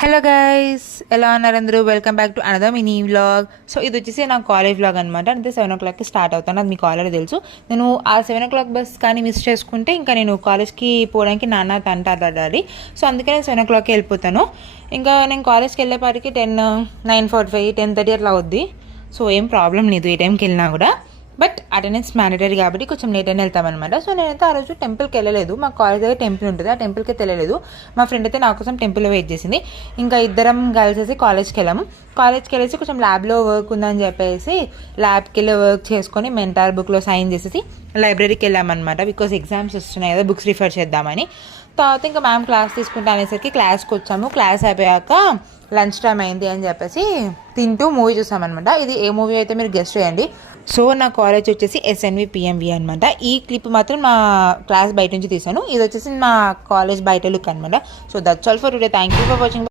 Hello guys, ఎలా ఉన్నారు అందరూ? Welcome back to another mini vlog. So ఇది వచ్చేసి నా కాలేజ్ వ్లాగ్ అనమాట. అంటే 7 o'clockకి స్టార్ట్ అవుతాను, అది మీకు ఆల్రెడీ తెలుసు. నేను ఆ 7 o'clock బస్ కానీ మిస్ చేసుకుంటే ఇంకా నేను కాలేజ్కి పోవడానికి నాన్న తంటారు డాడీ. సో అందుకనే 7 o'clockకి వెళ్ళిపోతాను. ఇంకా నేను కాలేజ్కి వెళ్ళేపాటికి 9:45 10:30 అట్లా అవుద్ది. సో ఏం ప్రాబ్లం లేదు ఏ టైంకి వెళ్ళినా కూడా. బట్ అటెండెన్స్ మ్యాండటరీ కాబట్టి కొంచెం లేట్ అయినా వెళ్తామన్నమాట. సో నేనైతే ఆ రోజు టెంపుల్కి వెళ్ళలేదు. మా కాలేజ్ దగ్గర టెంపుల్ ఉంటుంది, ఆ టెంపుల్కి తెలియలేదు. మా ఫ్రెండ్ అయితే నా కోసం టెంపుల్లో వెయిట్ చేసింది. ఇంకా ఇద్దరం కలిసేసి కాలేజ్కి వెళ్ళాము. కాలేజ్కి వెళ్ళేసి కొంచెం ల్యాబ్లో వర్క్ ఉందని చెప్పేసి ల్యాబ్కి వెళ్ళి వర్క్ చేసుకొని మెంటార్ బుక్లో సైన్ చేసేసి లైబ్రరీకి వెళ్ళామన్నమాట. బికాస్ ఎగ్జామ్స్ వస్తున్నాయి కదా, బుక్స్ రిఫర్ చేద్దామని. తర్వాత ఇంకా మ్యామ్ క్లాస్ తీసుకుంటా అనేసరికి క్లాస్కి వచ్చాము. క్లాస్ అయిపోయాక లంచ్ టైం అయింది అని చెప్పేసి తింటూ మూవీ చూసామన్నమాట. ఇది ఏ మూవీ అయితే మీరు గెస్ట్ చేయండి. సో నా కాలేజ్ వచ్చేసి ఎస్ఎన్వి పిఎంవి అనమాట. ఈ క్లిప్ మాత్రం మా క్లాస్ బయట నుంచి తీసాను. ఇది వచ్చేసి మా కాలేజ్ బయట లుక్ అనమాట. So that's all for today. Thank you for watching.